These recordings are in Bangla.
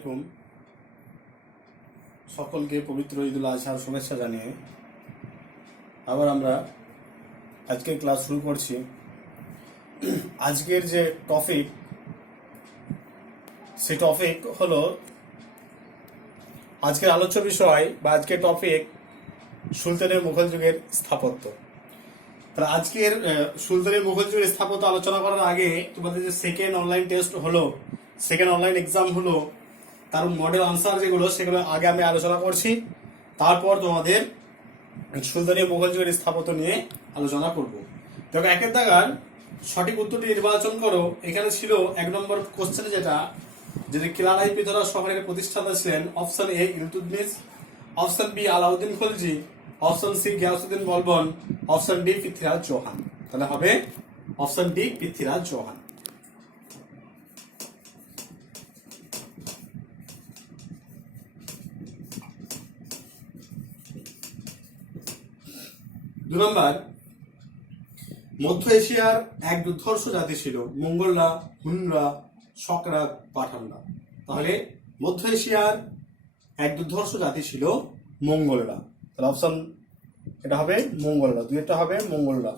আলাইকুম। সকলকে পবিত্র ঈদুল আজহার শুভেচ্ছা জানিয়ে আবার আমরা আজকের ক্লাস শুরু করছি। আজকের যে টপিক সেই টপিক হলো আজকের আলোচ্য বিষয় বা আজকের টপিক সুলতানের মুঘল যুগের স্থাপত্য। তাহলে আজকের সুলতানের মুঘল যুগের স্থাপত্য আলোচনা করার আগে তোমাদের যে সেকেন্ড অনলাইন টেস্ট হলো, সেকেন্ড অনলাইন এক্সাম হলো, তার মডেল আনসার যেগুলো সেগুলো আগে আমি আলোচনা করছি, তারপর তোমাদের সুলতানি মুঘল যুগের স্থাপত্য নিয়ে আলোচনা করব। দেখো, একের দাগার সঠিক উত্তরটি নির্বাচন করো। এখানে ছিল 1 নম্বর কোশ্চেনে যেটা কিলানাই পিথরা শহরের প্রতিষ্ঠাতা ছিলেন option A Iltutmish, option B Alauddin Khalji, option C Ghiyasuddin Balban, option D Prithviraj Chauhan. তাহলে হবে অপশন ডি পৃথ্বীরাজ চৌহান। দু নম্বর, মধ্য এশিয়ার এক দুর্ধর্ষ জাতি ছিল মঙ্গলরা, হুনরা, সকরা, পাঠানরা। তাহলে মধ্য এশিয়ার এক দুর্ধর্ষ জাতি ছিল মঙ্গলরা। তাহলে অপশন এটা হবে মঙ্গলরা, দুইটা হবে মঙ্গলরা।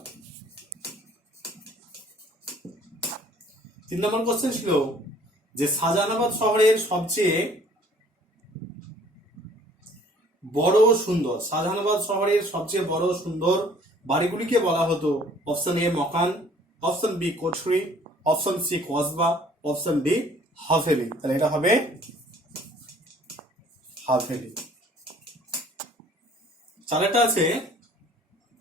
3 নম্বর কোশ্চেন ছিল যে শাহজাহানাবাদ শহরের সবচেয়ে বড় সুন্দর, শাহজাহানাবাদ শহরের সবচেয়ে বড় সুন্দর বাড়িগুলিকে বলা হতো অপশন এ মকান, অপশন বি কোঠরি, অপশন সি কসবা, অপশন ডি হাভেলি। তাহলে এটা হবে হাভেলি। চারটা আছে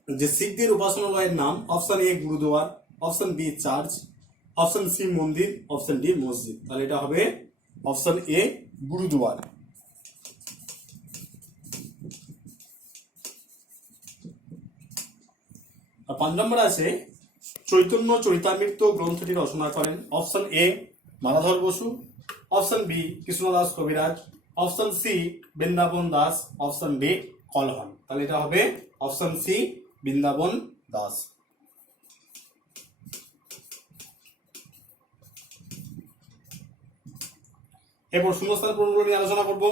যে শিখদের উপাসনালয়ের নাম option A gurdwara, option B church, option C মন্দির, অপশন ডি মসজিদ। তাহলে এটা হবে অপশন এ গুরুদুয়ার। আর 5 নম্বর আছে চৈতন্য চরিতামৃত গ্রন্থটি রচনা করেন option A Maladhar Basu, option B Krishnadas Kabiraj, option C Brindaban Das, option D Kalhan. তাহলে এটা হবে অপশন সি বৃন্দাবন দাস। এরপর শূন্যস্থান পূরণগুলো নিয়ে আলোচনা করব।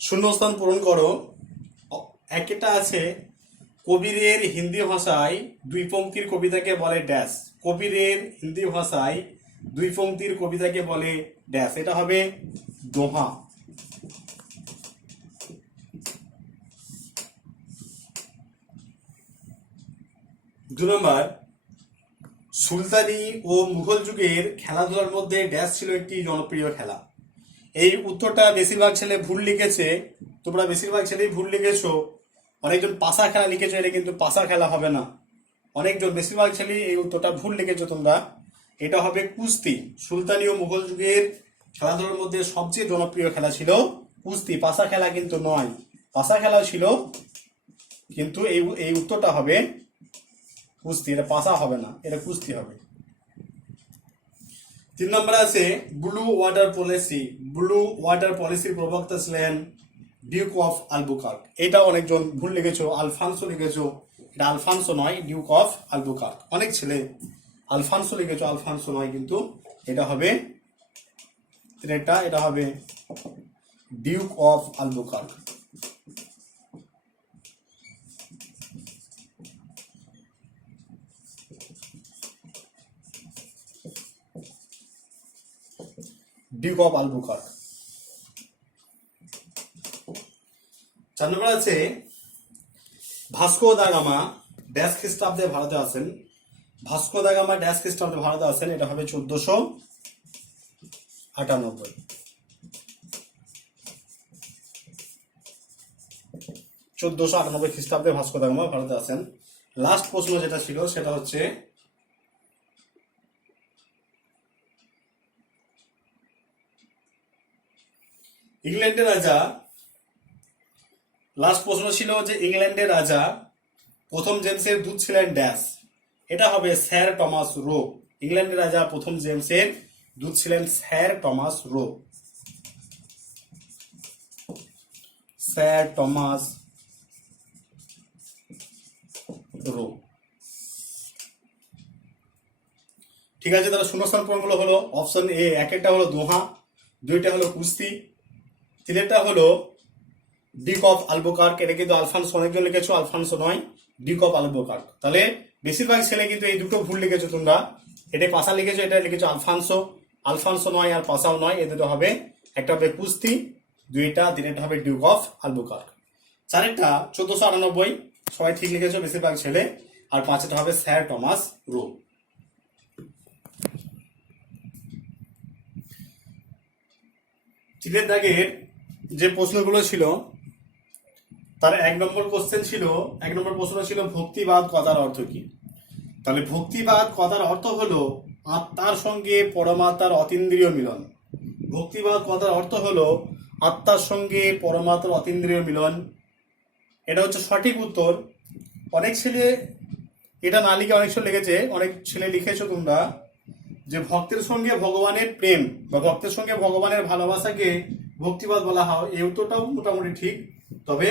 শূন্যস্থান পূরণ করো। একটা আছে কবিরের হিন্দি ভাষায় 2 পংক্তির কবিতাকে বলে ড্যাশ। কবিরের হিন্দি ভাষায় 2 পংক্তির কবিতাকে বলে ড্যাশ। এটা হবে দোহা। দু নম্বর, সুলতানি ও মুঘল যুগের খেলাধুলার মধ্যে ড্যাশ ছিল একটি জনপ্রিয় খেলা। এই উত্তরটা বেশিরভাগ ছেলে ভুল লিখেছে, তোমরা বেশিরভাগ ছেলেই ভুল লিখেছো। অনেকজন পাশা খেলা লিখেছো, এটা কিন্তু পাশা খেলা হবে না। অনেকজন বেশিরভাগ ছেলে এই উত্তরটা ভুল লিখেছো তোমরা। এটা হবে কুস্তি। সুলতানি ও মুঘল যুগের খেলাধুলার মধ্যে সবচেয়ে জনপ্রিয় খেলা ছিল কুস্তি, পাশা খেলা কিন্তু নয়। পাশা খেলা ছিল, কিন্তু এই উত্তরটা হবে কুস্তি, এটা পাশা হবে না, এটা কুস্তি হবে। 3 নম্বরে আছে blue water policy. Blue water পলিসির প্রবক্তা ছিলেন ডিউক অফ আলবুকার্ক। এটা অনেকজন ভুল লিখেছো, আলফানসো লিখেছো। এটা আলফানসো নয়, ডিউক অফ আলবুকার্ক। অনেক ছেলে আলফানসো লিখেছো, আলফানসো নয় কিন্তু এটা হবে এটা হবে Duke of Albuquerque. Duke of Albuquerque. 4 নম্বর আছে ভাস্কো দা গামা ড্যাশ খ্রিস্টাব্দে ভারতে আসেন। ভাস্কো দা গামা ড্যাশ খ্রিস্টাব্দে ভারতে আসেন। এটা হবে 1498। 1498 খ্রিস্টাব্দে ভাস্কো দা গামা ভারতে আসেন। লাস্ট প্রশ্ন যেটা ছিল সেটা হচ্ছে ইংল্যান্ডের রাজা, লাস্ট প্রশ্ন ছিল যে ইংল্যান্ডের রাজা প্রথম জেমসের দূত ছিলেন ড্যাশ। এটা হবে স্যার টমাস রো। ইংল্যান্ডের রাজা প্রথম জেমসের দূত ছিলেন sir Thomas Roe. Sir Thomas Roe. ঠিক আছে, তাহলে শূন্যস্থান পূরণগুলো হলো অপশন এ, এক একটা হলো দোহা, দুইটা হলো কুস্তি, তিনটা হলো ডিক অফ আলবুকার্ক। এটা কিন্তু আলফানসো, অনেকজন লিখেছো আলফানসো নয়, ডিক অফ আলবুকার্ক। তাহলে বেশিরভাগ ছেলে কিন্তু এই দুটো ভুল লিখেছো তোমরা। এটা পাশা লিখেছো, এটা লিখেছো আলফানসো। আলফানসো নয় আর পাশাও নয়, এ দুটো হবে, একটা হবে কুস্তি, দুইটা তিনটা হবে ডিউক অফ আলবুকার্ক। চারেরটা 1498, সবাই ঠিক লিখেছো বেশিরভাগ ছেলে। আর পাঁচটা হবে স্যার টমাস রো। তিনের দাগের যে প্রশ্নগুলো ছিল তার এক নম্বর প্রশ্ন ছিল ভক্তিবাদ কথার অর্থ কি। তাহলে ভক্তিবাদ কথার অর্থ হলো আত্মার সঙ্গে পরমাত্মার অতীন্দ্রিয় মিলন। ভক্তিবাদ কথার অর্থ হলো আত্মার সঙ্গে পরমাত্মার অতীন্দ্রিয় মিলন। এটা হচ্ছে সঠিক উত্তর। অনেক ছেলে এটা না লিখে অনেক ছেলে লিখেছে, অনেক ছেলে লিখেছো তোমরা যে ভক্তের সঙ্গে ভগবানের প্রেম বা ভক্তের সঙ্গে ভগবানের ভালোবাসাকে ভক্তিবাদ বলা হয়। এই উত্তরটাও মোটামুটি ঠিক, তবে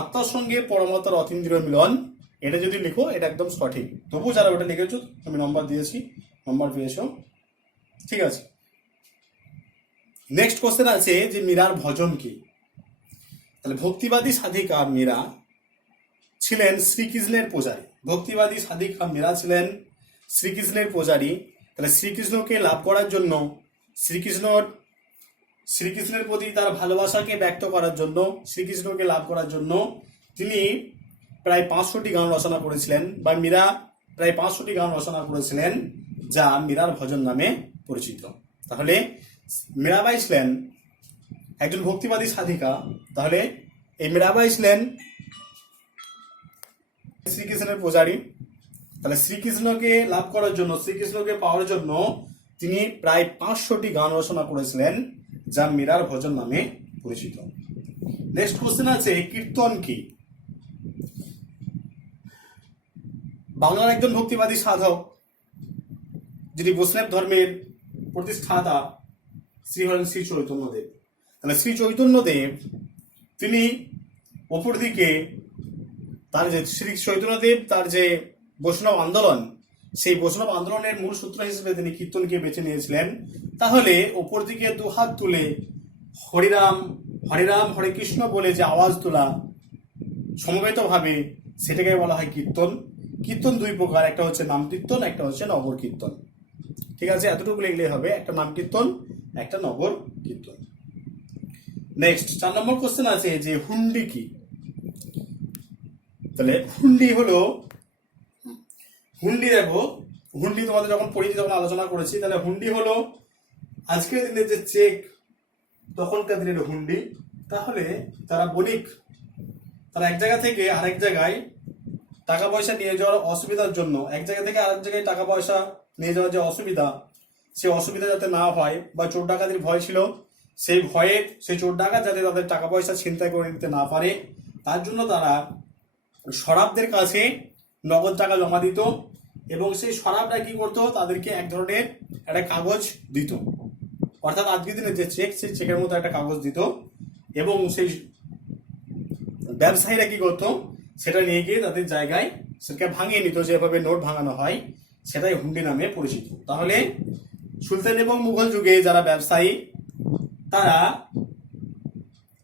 আত্মার সঙ্গে পরমাত্মার অতীন্দ্রিয় মিলন এটা যদি লিখো এটা একদম সঠিক। তবু যারা ওটা লিখেছো আমি নম্বর দিয়েছি, নম্বর পেয়েছো, ঠিক আছে। নেক্সট কোশ্চেন আছে যে মীরার ভজন কি। তাহলে ভক্তিবাদী সাধিকা মীরা ছিলেন শ্রীকৃষ্ণের পূজারী। ভক্তিবাদী সাধিকা মীরা ছিলেন শ্রীকৃষ্ণের পূজারী। তাহলে শ্রীকৃষ্ণকে লাভ করার জন্য, শ্রীকৃষ্ণের প্রতি তার ভালোবাসাকে ব্যক্ত করার জন্য, শ্রীকৃষ্ণকে লাভ করার জন্য তিনি প্রায় 500টি গান রচনা করেছিলেন, বা মীরা প্রায় 500টি গান রচনা করেছিলেন, যা মীরার ভজন নামে পরিচিত। তাহলে মীরাবাই ছিলেন একজন ভক্তিবাদী সাধিকা। তাহলে এই মীরাবাই ছিলেন শ্রীকৃষ্ণের পূজারী। তাহলে শ্রীকৃষ্ণকে লাভ করার জন্য, শ্রীকৃষ্ণকে পাওয়ার জন্য তিনি প্রায় 500টি গান রচনা করেছিলেন, যা মীরার ভজন নামে পরিচিত। নেক্সট কোশ্চেন আছে কীর্তন কি। বাংলার একজন ভক্তিবাদী সাধক, যিনি বৈষ্ণব ধর্মের প্রতিষ্ঠাতা, শ্রী হলেন শ্রী চৈতন্যদেব। তাহলে শ্রী চৈতন্যদেব তিনি অপর দিকে তার যে শ্রী চৈতন্যদেব তার যে বৈষ্ণব আন্দোলন, সেই বৈষ্ণব আন্দোলনের মূল সূত্র হিসেবে তিনি কীর্তনকে বেছে নিয়েছিলেন। তাহলে ওপর দিকে দু হাত তুলে হরিরাম হরিরাম হরে কৃষ্ণ বলে যে আওয়াজ তোলা সমবেতভাবে, সেটাকে বলা হয় কীর্তন। কীর্তন দুই প্রকার, একটা হচ্ছে নাম কীর্তন, একটা হচ্ছে নগর কীর্তন। ঠিক আছে, এতটুকু লিখলেই হবে, একটা নাম কীর্তন, একটা নগর কীর্তন। নেক্সট 4 নম্বর কোশ্চেন আছে যে হুন্ডি কি। তাহলে হুন্ডি দেখো, হুন্ডি তোমাদের যখন পড়েছি তখন আলোচনা করেছি। তাহলে হুন্ডি হলো আজকের দিনের যে চেক, তখনকার দিনের হুন্ডি। তাহলে তারা বণিক, তারা এক জায়গা থেকে আরেক জায়গায় টাকা পয়সা নিয়ে যাওয়ার অসুবিধার জন্য, এক জায়গা থেকে আরেক জায়গায় টাকা পয়সা নিয়ে যাওয়ার যে অসুবিধা, সেই অসুবিধা যাতে না হয়, বা চোর ডাকাতির ভয় ছিল, সেই ভয়ে সেই চোর ডাকাত যাতে তাদের টাকা পয়সা ছিনতাই করে নিতে না পারে, তার জন্য তারা শরাবদের কাছে নগদ টাকা জমা দিত, এবং সেই শরাবরা কি করতো, তাদেরকে এক ধরনের একটা কাগজ দিত। অর্থাৎ আজকের দিনে যে চেক, সেই চেকের মতো একটা কাগজ দিত, এবং সেই ব্যবসায়ীরা কি করতো, সেটা নিয়ে গিয়ে তাদের জায়গায় সেটাকে ভাঙিয়ে নিত, যেভাবে নোট ভাঙানো হয়, সেটাই হুন্ডি নামে পরিচিত। তাহলে সুলতান এবং মুঘল যুগে যারা ব্যবসায়ী, তারা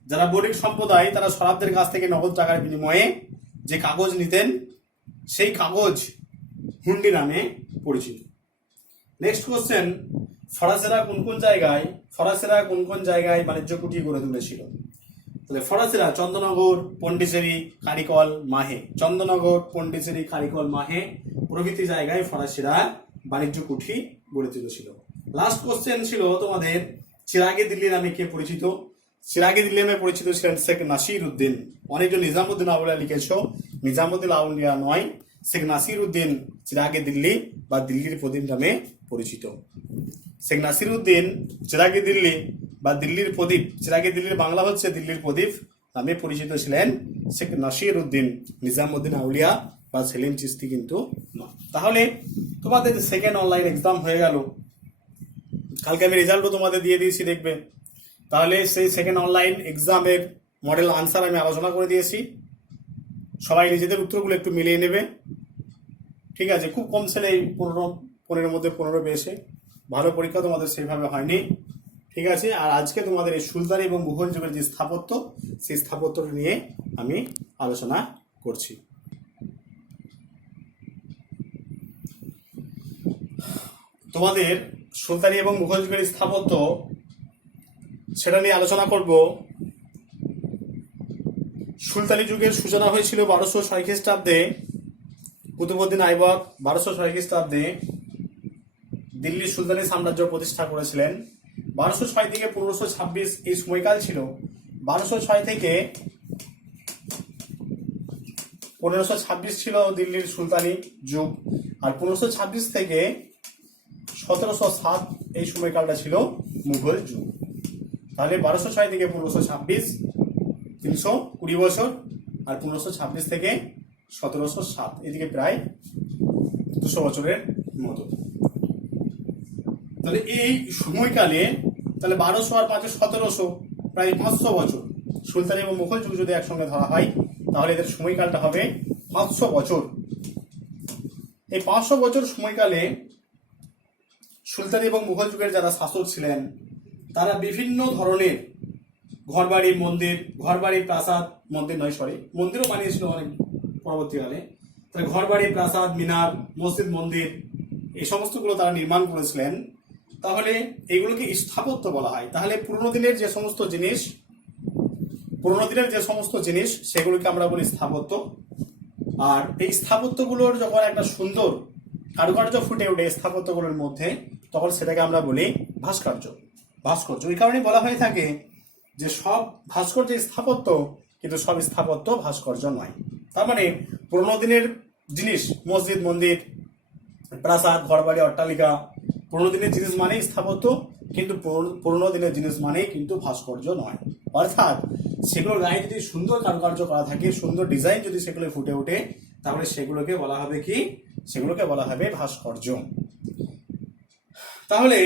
যারা বণিক সম্প্রদায়, তারা শরাবদের কাছ থেকে নগদ টাকার বিনিময়ে যে কাগজ নিতেন, সেই কাগজ হুন্ডি নামে পরিচিত। নেক্সট কোশ্চেন, ফরাসিরা কোন কোন জায়গায় বাণিজ্য কুঠি গড়ে তুলেছিল। তাহলে ফরাসিরা চন্দ্রনগর, পন্ডিচেরি, কারিকল, মাহে, চন্দ্রনগর, পন্ডিচেরি, কারিকল, মাহে প্রভৃতি জায়গায় ফরাসিরা বাণিজ্য কুঠি গড়ে তুলেছিল। লাস্ট কোশ্চেন ছিল তোমাদের চিরাগে দিল্লি নামে কে পরিচিত। চিরাগে দিল্লি নামে পরিচিত ছিলেন শেখ নাসির উদ্দিন। অনেকজন নিজামুদ্দিন আউলিয়া লিখেছ, নিজামুদ্দিন আউলিয়া নয়, শেখ নাসির উদ্দিন চিরাগে দিল্লি বা দিল্লির প্রদীপ নামে পরিচিত। শেখ নাসির উদ্দিন চিরাগে দিল্লি বা দিল্লির প্রদীপ, চিরাগে দিল্লির বাংলা হচ্ছে দিল্লির প্রদীপ নামে পরিচিত ছিলেন শেখ নাসির উদ্দিন। নিজামুদ্দিন আউলিয়া বা সেলিম চিশতি কিন্তু নয়। তাহলে তোমাদের সেকেন্ড অনলাইন এক্সাম হয়ে গেল, কালকে আমি রেজাল্টও তোমাদের দিয়ে দিয়েছি, দেখবে। তাহলে সেই সেকেন্ড অনলাইন এক্সামের মডেল আনসার আমি আলোচনা করে দিয়েছি। সবাই নিজেদের উত্তরগুলো একটু মিলিয়ে নেবে। ঠিক আছে, খুব কম ছেলে 15 মধ্যে 15 পেয়েছে। ভালো পরীক্ষা তোমাদের সেইভাবে হয়নি। ঠিক আছে, আর আজকে তোমাদের এই সুলতানি এবং মুঘল যুগের যে স্থাপত্য, সেই স্থাপত্যটা নিয়ে আমি আলোচনা করছি। তোমাদের সুলতানি এবং মুঘল যুগের স্থাপত্য সেটা নিয়ে আলোচনা করব। সুলতানি যুগের সূচনা হয়েছিল 1206 খ্রিস্টাব্দে। কুতুবউদ্দিন আইবক 1206 খ্রিস্টাব্দে দিল্লির সুলতানি সাম্রাজ্য প্রতিষ্ঠা করেছিলেন। 1206 থেকে 1526 এই সময়কাল ছিল। 1206 থেকে 1526 ছিল দিল্লির সুলতানি যুগ, আর 1526 থেকে 1707 এই সময়কালটা ছিল মুঘল যুগ। তাহলে 1206 থেকে 1526 320 বছর, আর 1526 থেকে 1707 এদিকে প্রায় 200 বছরের মতো। তাহলে এই সময়কালে তাহলে 1200 আর 5 1700 প্রায় 500 বছর। সুলতানি এবং মুঘল যুগ যদি একসঙ্গে ধরা হয় তাহলে এদের সময়কালটা হবে 500 বছর। এই 500 বছর সময়কালে সুলতানি এবং মুঘল যুগের যারা শাসক ছিলেন তারা বিভিন্ন ধরনের ঘরবাড়ি, মন্দির, ঘরবাড়ি, প্রাসাদ, মন্দির নয় সরি মন্দিরও বানিয়েছিল অনেক পরবর্তীকালে। তাহলে ঘরবাড়ি, প্রাসাদ, মিনার, মসজিদ, মন্দির এই সমস্তগুলো তারা নির্মাণ করেছিলেন। তাহলে এগুলোকে স্থাপত্য বলা হয়। তাহলে পুরোনো দিনের যে সমস্ত জিনিস সেগুলোকে আমরা বলি স্থাপত্য। আর এই স্থাপত্যগুলোর যখন একটা সুন্দর কারুকার্য ফুটে ওঠে স্থাপত্যগুলোর মধ্যে, তখন সেটাকে আমরা বলি ভাস্কর্য। এই কারণে বলা হয়ে থাকে যে সব ভাস্কর্য স্থাপত্য, কিন্তু সব স্থাপত্য ভাস্কর্য নয়। তার মানে পুরোনো দিনের জিনিস, মসজিদ, মন্দির, প্রাসাদ, ঘরবাড়ি, অট্টালিকা, পুরোনো দিনের জিনিস মানেই স্থাপত্য, কিন্তু পুরোনো দিনের জিনিস মানেই কিন্তু ভাস্কর্য নয়। অর্থাৎ সেগুলোর গায়ে যদি সুন্দর কারুকার্য করা থাকে, সুন্দর ডিজাইন যদি সেগুলো ফুটে ওঠে, তাহলে সেগুলোকে বলা হবে কি? সেগুলোকে বলা হবে ভাস্কর্য। তাহলে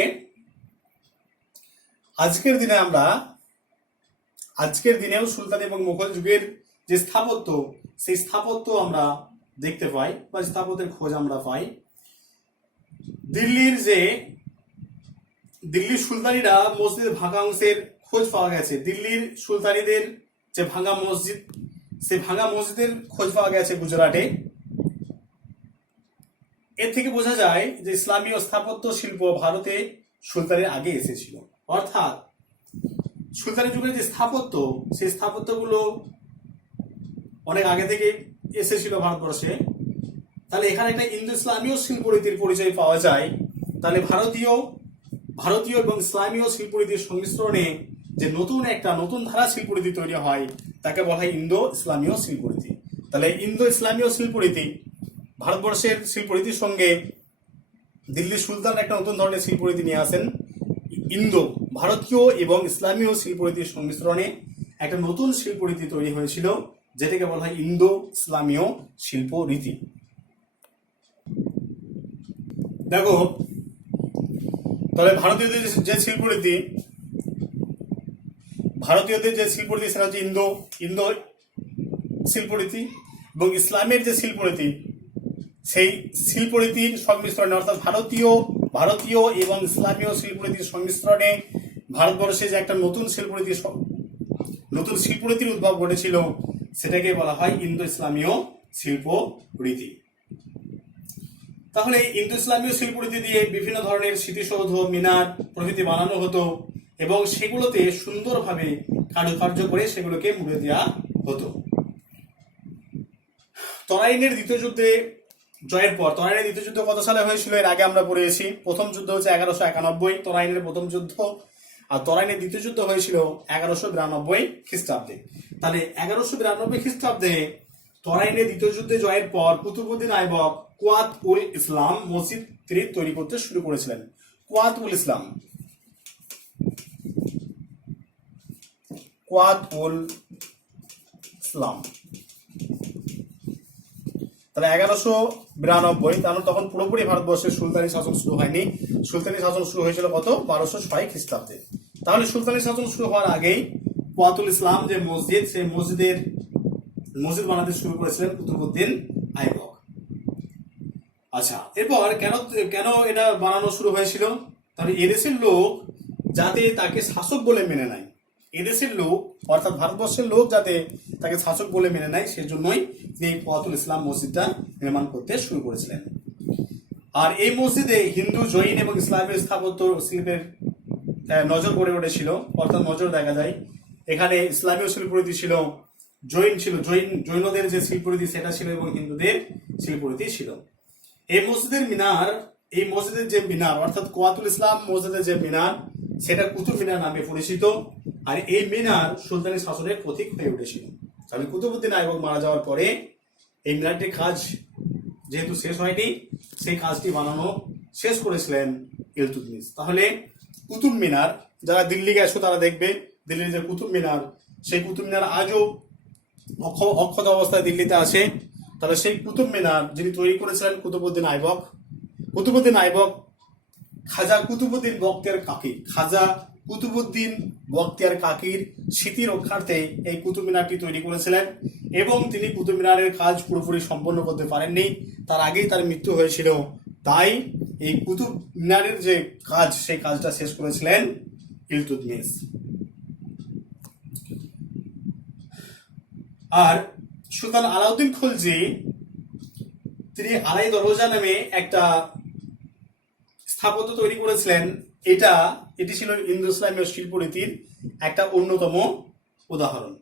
আজকের দিনেও সুলতানি এবং মুঘল যুগের যে স্থাপত্য, সেই স্থাপত্য আমরা দেখতে পাই বা স্থাপত্যের খোঁজ আমরা পাই। দিল্লির সুলতানিরা মসজিদের ভাঙা অংশের খোঁজ পাওয়া গেছে। দিল্লির সুলতানিদের যে ভাঙা মসজিদ, সেই ভাঙা মসজিদের খোঁজ পাওয়া গেছে গুজরাটে। এর থেকে বোঝা যায় যে ইসলামীয় স্থাপত্য শিল্প ভারতে সুলতানির আগে এসেছিল। অর্থাৎ সুলতানি যুগের যে স্থাপত্য, সেই স্থাপত্যগুলো অনেক আগে থেকে এসেছিল ভারতবর্ষে। তাহলে এখানে একটা ইন্দো ইসলামীয় শিল্পরীতির পরিচয় পাওয়া যায়। তাহলে ভারতীয় এবং ইসলামীয় শিল্পরীতির সংমিশ্রণে যে নতুন ধারা শিল্পরীতি তৈরি হয়, তাকে বলা হয় ইন্দো ইসলামীয় শিল্পরীতি। তাহলে ইন্দো ইসলামীয় শিল্পরীতি ভারতবর্ষের শিল্পরীতির সঙ্গে দিল্লির সুলতান একটা নতুন ধরনের শিল্পরীতি নিয়ে আসেন। ভারতীয় এবং ইসলামীয় শিল্পরীতির সংমিশ্রণে একটা নতুন শিল্পরীতি তৈরি হয়েছিল, যেটাকে বলা হয় ইন্দো ইসলামীয় শিল্পরীতি। দেখো, তাহলে ভারতীয়দের যে শিল্পরীতি সেটা হচ্ছে ইন্দো শিল্পরীতি, এবং ইসলামের যে শিল্পরীতি, সেই শিল্পরীতির সংমিশ্রণে অর্থাৎ ভারতীয় এবং ইসলামীয় শিল্পরীতির সংমিশ্রণে ভারতবর্ষে যে একটা নতুন শিল্পরীতির উদ্ভব ঘটেছিল, সেটাকে বলা হয় ইন্দো ইসলামীয় শিল্পরীতি। তাহলে ইন্দো ইসলামীয় শিল্পরীতি দিয়ে বিভিন্ন ধরনের স্মৃতিসৌধ, মিনার প্রভৃতি বানানো হতো, এবং সেগুলোতে সুন্দরভাবে কারুকার্য করে সেগুলোকে মুড়ে দেওয়া হতো। তরাইনের দ্বিতীয় যুদ্ধে জয়ের পর, তরাইনের দ্বিতীয় যুদ্ধ কত সালে হয়েছিল এর আগে আমরা পড়েছি। প্রথম যুদ্ধ হচ্ছে 1191, তরাইনের প্রথম যুদ্ধ। আর তরাইনের দ্বিতীয় যুদ্ধ হয়েছিল 1192 খ্রিস্টাব্দে। তাহলে 1192 খ্রিস্টাব্দে তরাইনের দ্বিতীয় যুদ্ধে জয়ের পর কুতুবউদ্দিন আইবক কুয়াত উল ইসলাম মসজিদ তিনি তৈরি করতে শুরু করেছিলেন। কুয়াত উল ইসলাম তাহলে 1192, তাহলে তখন পুরোপুরি ভারতবর্ষের সুলতানি শাসন শুরু হয়নি। সুলতানি শাসন শুরু হয়েছিল কত? 1206 খ্রিস্টাব্দে। তাহলে সুলতানি শাসন শুরু হওয়ার আগেই কুয়াতুল ইসলাম যে মসজিদ, সেই মসজিদ বানাতে শুরু করেছিলেন কুতুবউদ্দিন আইবক। আচ্ছা, এরপর কেন কেন এটা বানানো শুরু হয়েছিল? তাহলে এদেশের লোক যাতে তাকে শাসক বলে মেনে নেয়, এদেশের লোক অর্থাৎ ভারতবর্ষের লোক যাতে তাকে শাসক বলে মেনে নেয়, সেজন্যই তিনি কুয়াতুল ইসলাম মসজিদটা নির্মাণ করতে শুরু করেছিলেন। আর এই মসজিদে হিন্দু, জৈন এবং ইসলামের স্থাপত্য শিল্পের নজর গড়ে উঠেছিল, অর্থাৎ নজর দেখা যায়। এখানে ইসলামীয় শিল্পরীতি ছিল, জৈনদের যে শিল্পরীতি সেটা ছিল, এবং হিন্দুদের শিল্পরীতি ছিল। এই মসজিদের যে মিনার অর্থাৎ কুয়াতুল ইসলাম মসজিদের যে মিনার, সেটা কুতুব মিনার নামে পরিচিত। আর এই মিনার সুলতানি শাসনের প্রতীক হয়ে উঠেছিল। তবে কুতুবউদ্দিন আইবক মারা যাওয়ার পরে এই মিনারটির কাজ যেহেতু শেষ হয়নি, সেই কাজটি বানানো শেষ করেছিলেন ইলতুৎমিশ। তাহলে কুতুব মিনার, যারা দিল্লি গেছো তারা দেখবে দিল্লির যে কুতুব মিনার, সেই কুতুব মিনার আজও অক্ষত অবস্থায় দিল্লিতে আছে। তাহলে সেই কুতুব মিনার যিনি তৈরি করেছিলেন কুতুবউদ্দিন আইবক, খাজা কুতুবউদ্দিন বখতিয়ার কাকির স্মৃতি রক্ষার্থে এই কুতুব মিনারটি তৈরি করেছিলেন। এবং তিনি কুতুব মিনারের কাজ পুরোপুরি সম্পন্ন করতে পারেননি, তার আগেই তার মৃত্যু হয়েছিল। তাই এই কুতুব মিনারের যে কাজ, সেই কাজটা শেষ করেছিলেন ইলতুৎমিশ। আর সুলতান আলাউদ্দিন খলজি তিনি আলাই দরওয়াজা নামে একটা স্থাপত্য তৈরি করেছিলেন। এটি ছিল ইন্দো ইসলামীয় শিল্পরীতির একটা অন্যতম উদাহরণ।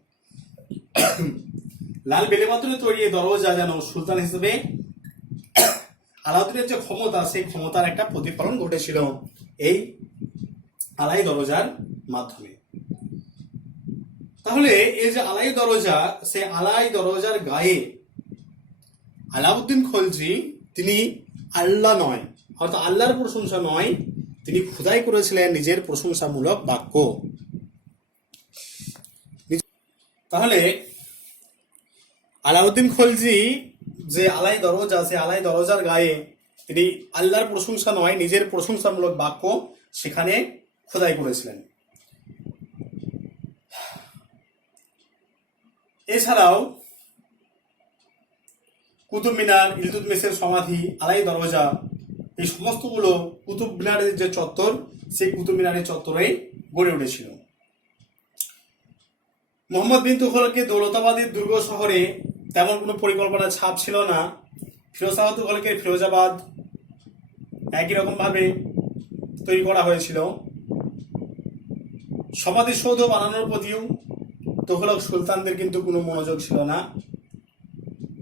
লাল বেলেপাথরে তৈরি এই দরওয়াজা যেন সুলতান হিসেবে আলাউদ্দিনের যে ক্ষমতা, সেই ক্ষমতার একটা প্রতিফলন ঘটেছিল এই আলাই দরওয়াজার মাধ্যমে। তাহলে এই যে আলাই দরওয়াজা, সেই আলাই দরওয়াজার গায়ে আলাউদ্দিন খলজি তিনি আল্লাহ নয়, অর্থাৎ আল্লাহর প্রশংসা নয়, তিনি খোদাই করেছিলেন নিজের প্রশংসামূলক বাক্য। তাহলে আলাউদ্দিন খলজি যে আলাই দরওয়াজা, সে আলাই দরওয়াজার গায়ে তিনি আল্লাহর প্রশংসা নয়, নিজের প্রশংসামূলক বাক্য সেখানে খোদাই করেছিলেন। এছাড়াও কুতুব মিনার, ইলতুৎমিশের সমাধি, আলাই দরওয়াজা, এই সমস্তগুলো কুতুব মিনারের যে চত্বর, সেই কুতুব মিনারের চত্বরে গড়ে উঠেছিল। মোহাম্মদ বিন তুগলকের দৌলতাবাদের দুর্গ শহরে তেমন কোনো পরিকল্পনা ছাপ ছিল না। ফিরোজ শাহ তুগলকের ফিরোজাবাদ একই রকম ভাবে তৈরি করা হয়েছিল। সমাধিসৌধ বানানোর প্রতিও তুগলক সুলতানদের কিন্তু কোনো মনোযোগ ছিল না।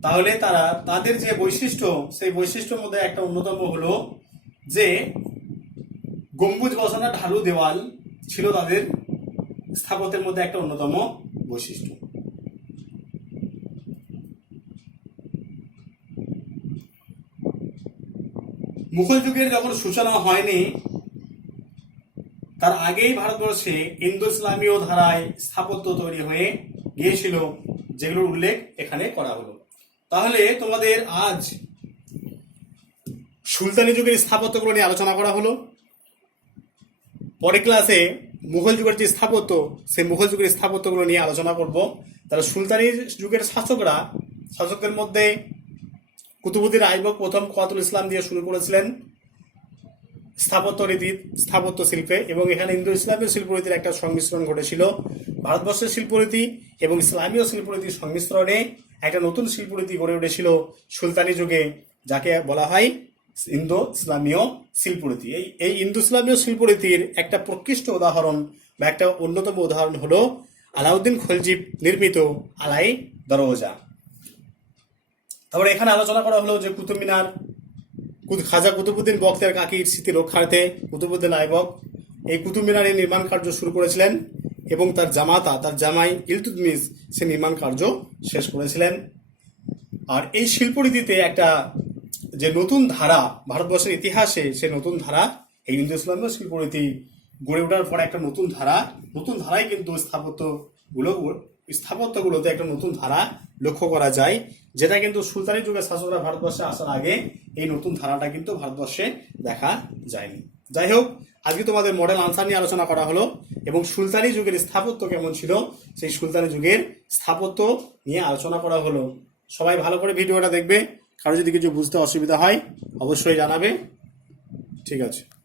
তাহলে তাদের যে বৈশিষ্ট্য, সেই বৈশিষ্ট্যের মধ্যে একটা অন্যতম হলো যে গম্বুজ বসানো ঢালু দেওয়াল ছিল তাদের স্থাপত্যের মধ্যে একটা অন্যতম বৈশিষ্ট্য। মুঘল যুগের যখন সূচনা হয়নি, তার আগেই ভারতবর্ষে ইন্দো ইসলামীয় ধারায় স্থাপত্য তৈরি হয়ে গিয়েছিল, যেগুলোর উল্লেখ এখানে করা হলো। তাহলে তোমাদের আজ সুলতানি যুগের স্থাপত্যগুলো নিয়ে আলোচনা করা হলো। পরের ক্লাসে মুঘল যুগের যে স্থাপত্য, সেই মুঘল যুগের স্থাপত্যগুলো নিয়ে আলোচনা করব। তাহলে সুলতানি যুগের শাসকদের মধ্যে কুতুবউদ্দিন আইবক প্রথম কুয়াতুল ইসলাম দিয়ে শুরু করেছিলেন স্থাপত্য শিল্পে, এবং এখানে ইন্দো ইসলামীয় শিল্পরীতির একটা সংমিশ্রণ ঘটেছিল। ভারতবর্ষের শিল্পরীতি এবং ইসলামীয় শিল্পরীতির সংমিশ্রণে একটা নতুন শিল্পরীতি গড়ে উঠেছিল সুলতানি যুগে, যাকে বলা হয় ইন্দো ইসলামীয় শিল্পরীতি। এই ইন্দো ইসলামীয় শিল্পরীতির একটা প্রকৃষ্ট উদাহরণ বা একটা অন্যতম উদাহরণ হলো আলাউদ্দিন খলজি নির্মিত আলাই দরওয়াজা। তারপরে এখানে আলোচনা করা হলো যে কুতুব মিনার, খাজা কুতুবউদ্দিন বখতিয়ার কাকির স্মৃতি রক্ষার্থে কুতুবউদ্দিন আইবক এই কুতুব মিনারের নির্মাণ কার্য শুরু করেছিলেন, এবং তার জামাই ইলতুৎমিশ সে নির্মাণ কার্য শেষ করেছিলেন। আর এই শিল্পরীতিতে একটা যে নতুন ধারা ভারতবর্ষের ইতিহাসে, সে নতুন ধারা এই ইন্দো ইসলামীয় শিল্পরীতি গড়ে ওঠার পর একটা নতুন ধারায় কিন্তু স্থাপত্যগুলোতে একটা নতুন ধারা লক্ষ্য করা যায়, যেটা কিন্তু সুলতানি যুগের শাসকরা ভারতবর্ষে আসার আগে এই নতুন ধারাটা কিন্তু ভারতবর্ষে দেখা যায়নি। যাই হোক, আজকে তোমাদের মডেল আনসার নিয়ে আলোচনা করা হলো, এবং সুলতানি যুগের স্থাপত্য কেমন ছিল সেই সুলতানি যুগের স্থাপত্য নিয়ে আলোচনা করা হলো। সবাই ভালো করে ভিডিওটা দেখবে, কারো যদি কিছু বুঝতে অসুবিধা হয় অবশ্যই জানাবে। ঠিক আছে।